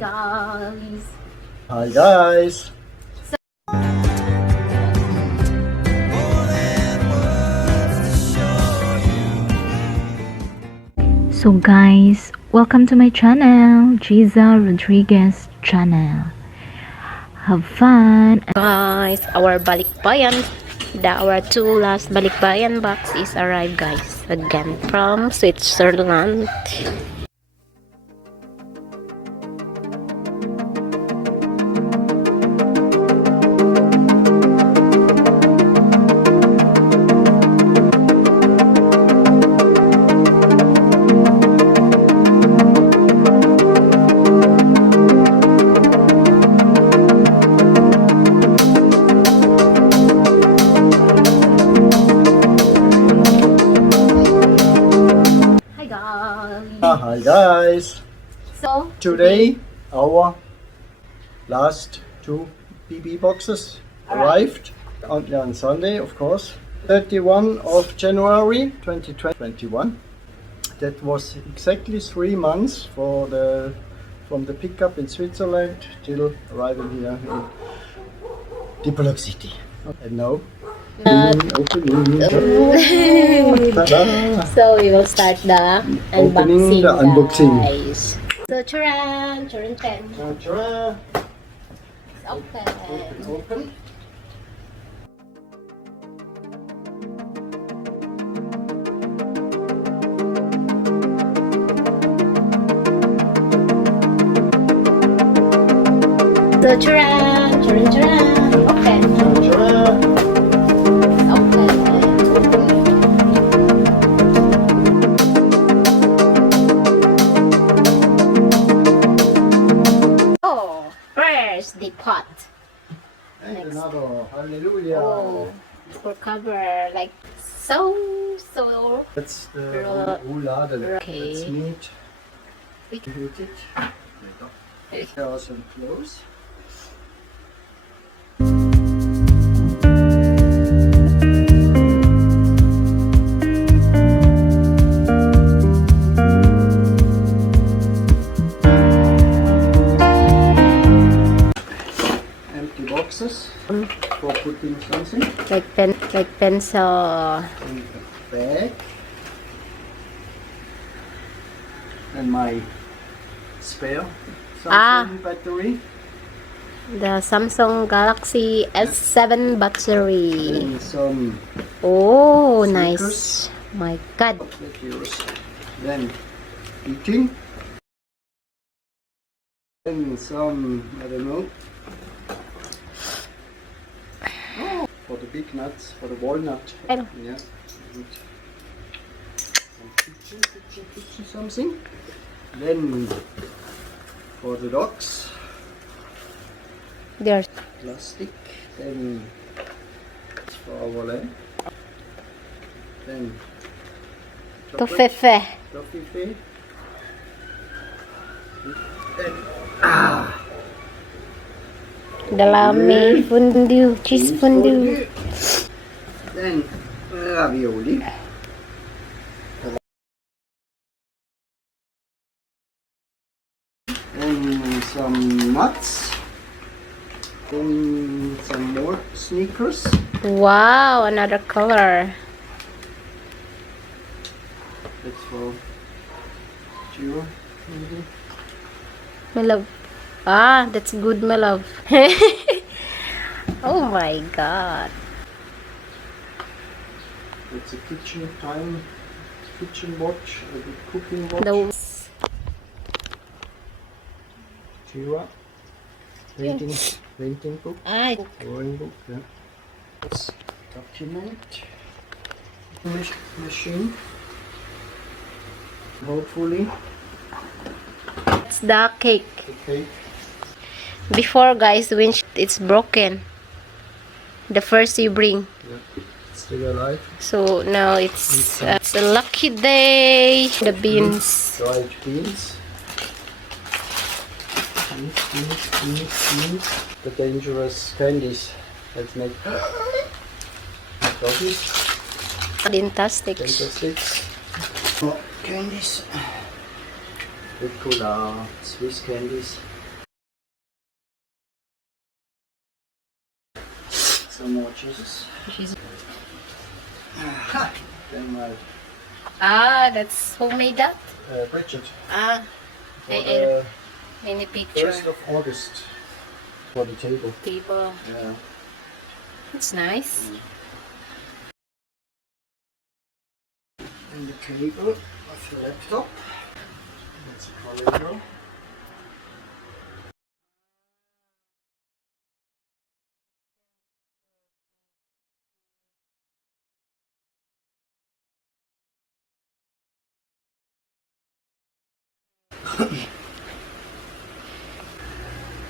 guys! Hi guys! So guys, welcome to my channel, Jeeza Rodriguez channel. Have fun! Guys, our Balikbayan, our two last Balikbayan box is arrived guys. Again from Switzerland. Hi guys! So, Today our last two BB boxes arrived on Sunday, of course, 31 of January 2021. That was exactly 3 months from the pickup in Switzerland till arriving here in Dipolog City. And now opening. so we will start the Opening the unboxing. Guys. So charan, charan, Ta-da. open. Open. So charan, charan, charan, open. Ta-da. Open. Oh, first the pot. And Next. another. Hallelujah. Oh, for cover like so. That's the roulade. Okay. That's meat. Eat it. There are some clothes. Empty boxes for putting something Like pencil. in the bag. And my spare Samsung battery. The Samsung Galaxy S7 battery. And some Oh, Sneakers. nice. My God. chocolate yours. Then eating. And some, I don't know. Oh, for the big nuts, for the walnut. I know. Yeah. And some kitchen something. Then for the dogs, There's plastic. Then it's for our lamb. Then Tofefe. toffee. Then Dalami fondue. Cheese fondue. Then ravioli. And some nuts. Then some more sneakers. Wow, another color. That's for you, maybe. My love. Ah, that's good, my love. Oh my God. It's a kitchen watch, a good cooking watch. Those. Jeeza. Painting book, Ah, drawing book, yeah. It's document machine. Hopefully. it's the cake. Okay. Before, guys, when it's broken. The first you bring. Yeah. Still alive. So now it's a lucky day. The beans. Dried beans. Beans. The dangerous candies. Let's make doggies. Fantastic. More candies. Ricola, Swiss candies. cheeses. She's... Then my that's who made that? Bridget. For the mini picture. 1st of August for the table. Table. Yeah. It's nice. And the cable of the laptop. That's a corridor.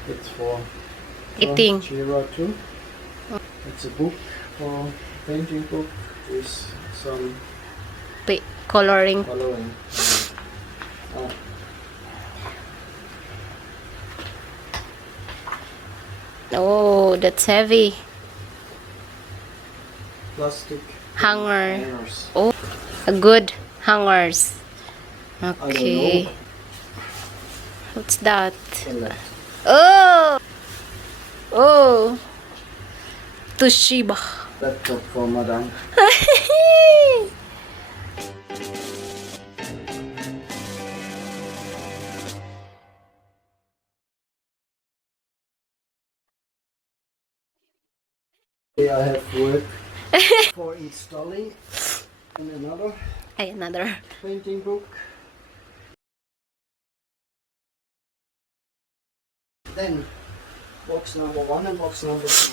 It's for Eating. Jeeza too. It's a book for painting book with some Coloring. coloring. Oh, Oh, that's heavy. plastic Hanger. hangers. Oh, a good hangers. I don't Okay. know. What's that? Select. Oh! Oh! Toshiba. Laptop for Madame. Here I have work for installing in another Another. painting book. Then box number 1 and box number 2.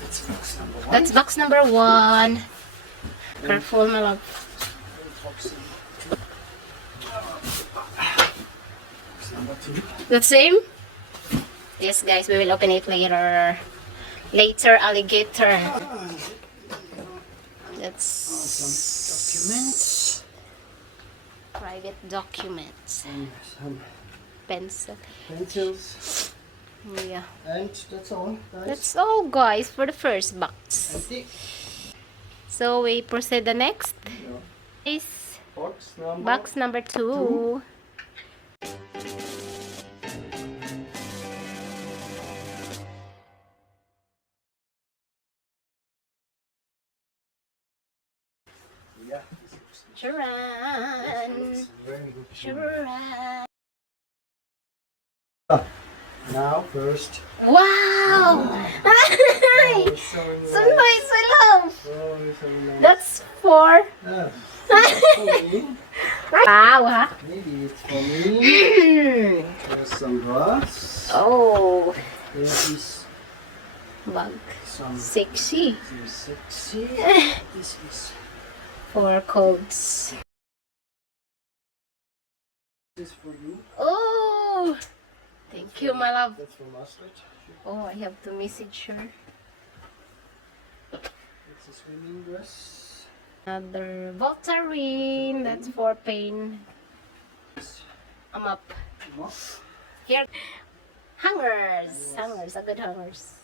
That's box number 1. That's box number 1. Careful, my love. Box number 2. The same? Yes, guys, we will open it later. Later, alligator. That's Some documents. private documents. And some Pencil. pencils. Yeah. And that's all, guys. That's all, guys, for the first box. Empty. So we proceed the next. Yeah. Is Box number 2. Yeah, this looks Charan. very good. Charan. Now first. Wow! Oh, so So nice, I love. Oh, so nice. That's for... Ah, for me. Wow, huh? Maybe it's for me. There's some grass. Oh, There is bag. some Sexy. sexy. This is For codes. this for you. Oh, thank you, my love. That's for mustard. Oh, I have to message her. It's a swimming dress. Another Voltarine. That's for pain. I'm up. Mop. Here. Hangers. Hangers. A good hangers.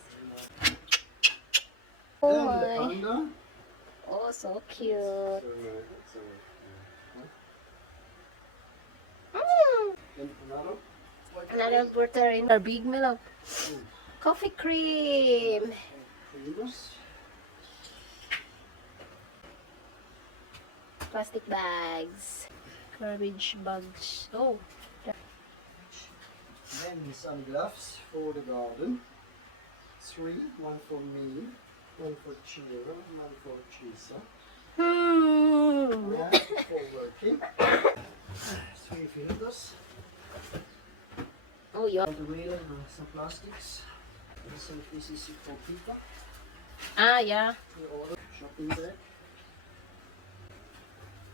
Oh Then the my. panda. Oh, so cute. Mm. Then another. Another Voltarine. A big, my love. Coffee cream. Creamers. Plastic bags. Garbage bags. Oh. Then some gloves for the garden. 3, one for me, one for Jeeza, one for Jeeza. Hmm. Yeah, for working. 3 filters. Oh, yeah. On the wheel, some plastics. This is for people. Ah, yeah. We order shopping bag.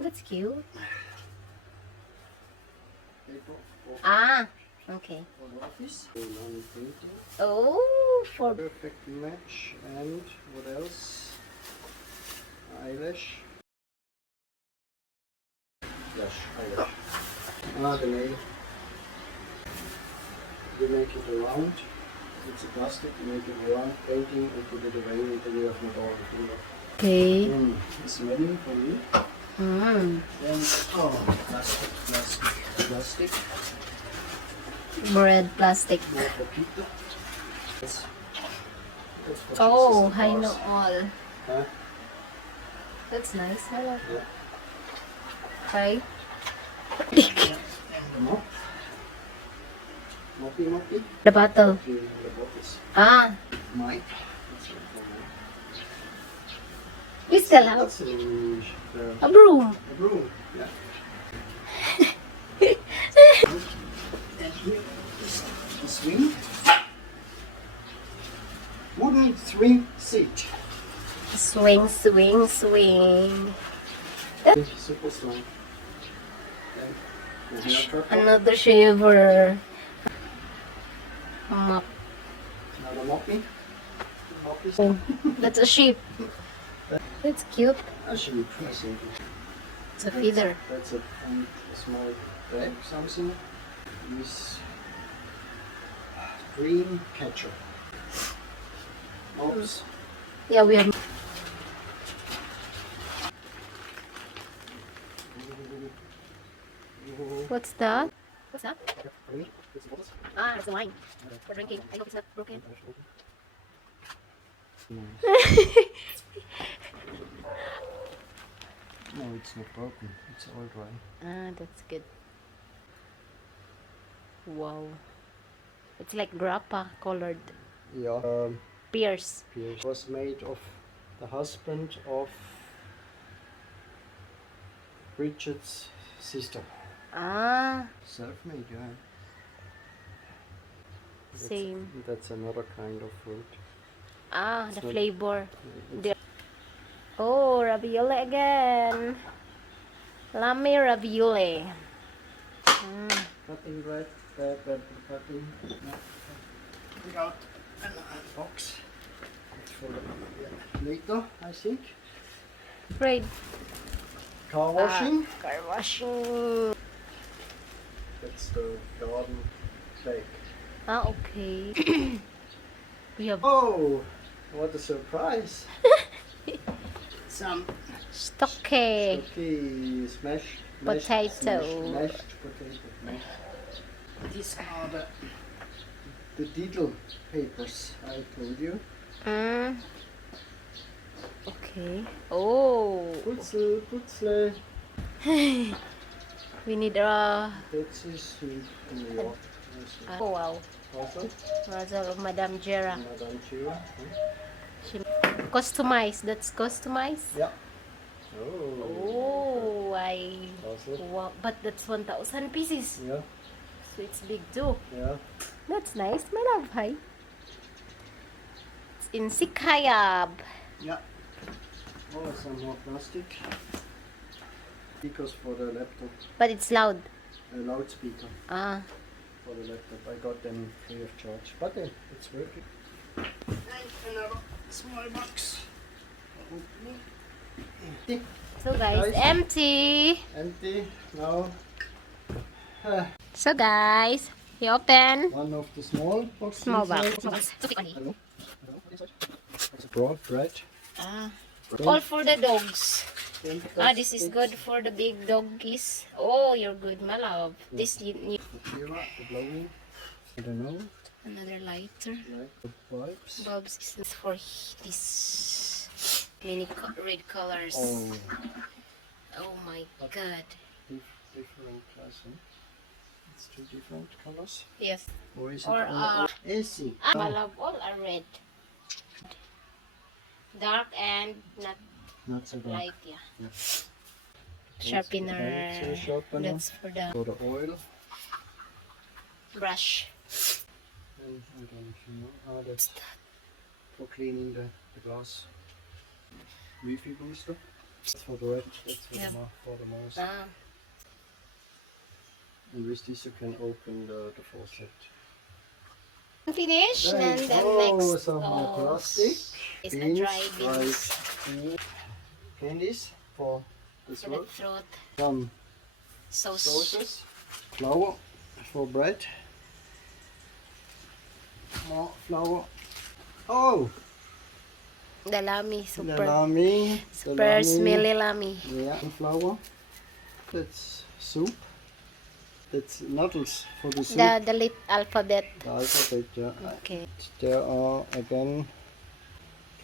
That's cute. Paper for Ah, okay. the office. Painting. Oh, for... Perfect match. And what else? Eyelash. Eyelash. Ah, the nail. You make it around. It's a plastic. You make it around painting and put it away until you have not all the finger. Okay. It's ready for you. Mm. Then, plastic. Bread plastic. More for people. Yes. That's for Oh, Jesus I and know ours. all. Huh? That's nice. I like Yeah. Okay. And the mop. Moppy. The bottle. Cleaning the bottles. Ah, Mine. That's right for mine. we still have That's a broom. a broom. Yeah. And here is the swing. Wooden swing seat. Swing. Super strong. Then the hair trapper. Another shaver. Mop. Another moppy. Moppy. That's a sheep. That's cute. Actually, I think It's a feather. that's a small bag, something with green ketchup. Mops. Yeah, we have. What's that? What's that? Ah, it's a wine. For drinking. I hope it's not broken. No, it's not broken. It's all dry. Ah, that's good. Wow. It's like grappa colored. Yeah. Pears. It was made of the husband of Bridget's sister. Ah, Self-made, yeah. same. That's another kind of fruit. Ah, the not- flavor. It's Oh, ravioli again. Lami ravioli. cutting bread, cutting. We got a box. It's for later, I think. Great. Car washing. Car washing. That's the garden clay. Ah, okay. We have Oh, what a surprise! Some stocky. cookie mashed Potato. mashed potato. These are the diddle papers I told you. Okay. Oh. Putzle. We need a. That's is New York. Oh wow. Also, Muzzle of Madame Jera. Madame Chira. Customized. That's customized. Yeah. Oh. Oh, Also. wow. But that's 1,000 pieces. Yeah. So it's big too. Yeah. That's nice, my love. Hi. It's in Sikayab. Yeah. Oh, some more plastic. Speakers for the laptop. But it's loud. A loudspeaker Ah. for the laptop. I got them free of charge. But it's working. And another small box. Empty. So guys, empty. Empty. Now. So guys, you open. One of the small boxes. Small box. inside. Hello. It's a broad bread. Ah. All for the dogs. Ah, this is good for the big doggies. Oh, you're good, my love. This you need The blowing. I don't know. another lighter. Like the pipes. Bulbs is for this many red colors. Oh, Oh my god. different class. Huh? It's two different colors. Yes. Or is it Or all AC? my love, all are red. Dark and not Not so dark. light, yeah. Yeah. Sharpener. That's a sharpener. That's for the For the oil. brush. And I don't know if you know how that's for cleaning the glass. Wi-Fi booster. That's for the red. That's for, Yeah. for the mouse. Ah. And with this you can open the faucet. Finish, and then oh, next. some more plastic. It's a Beans, dry beans. rice, candies for the For the throat. throat. Some Sauce. sauces. Flour for bread. More flour. Oh, The lami, super. salami. Super smelly lami. Yeah, and flour. That's soup. That's noodles for the soup. The lit alphabet. The alphabet, yeah. Okay. There are again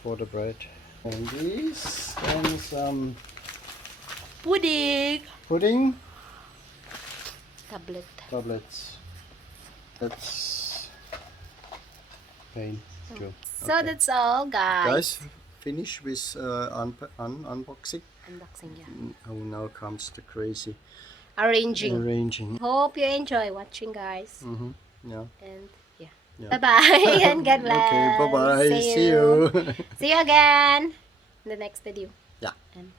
for the bread. And these, and some Pudding. pudding Tablet. tablets. That's pain too. So that's all, Guys, finish with unboxing. Unboxing, yeah. Oh, now comes the crazy Arranging. arranging. Hope you enjoy watching, guys. Yeah. And yeah. Yeah. Bye-bye and God bless. Okay, bye-bye. See you. See you again in the next video. Yeah. And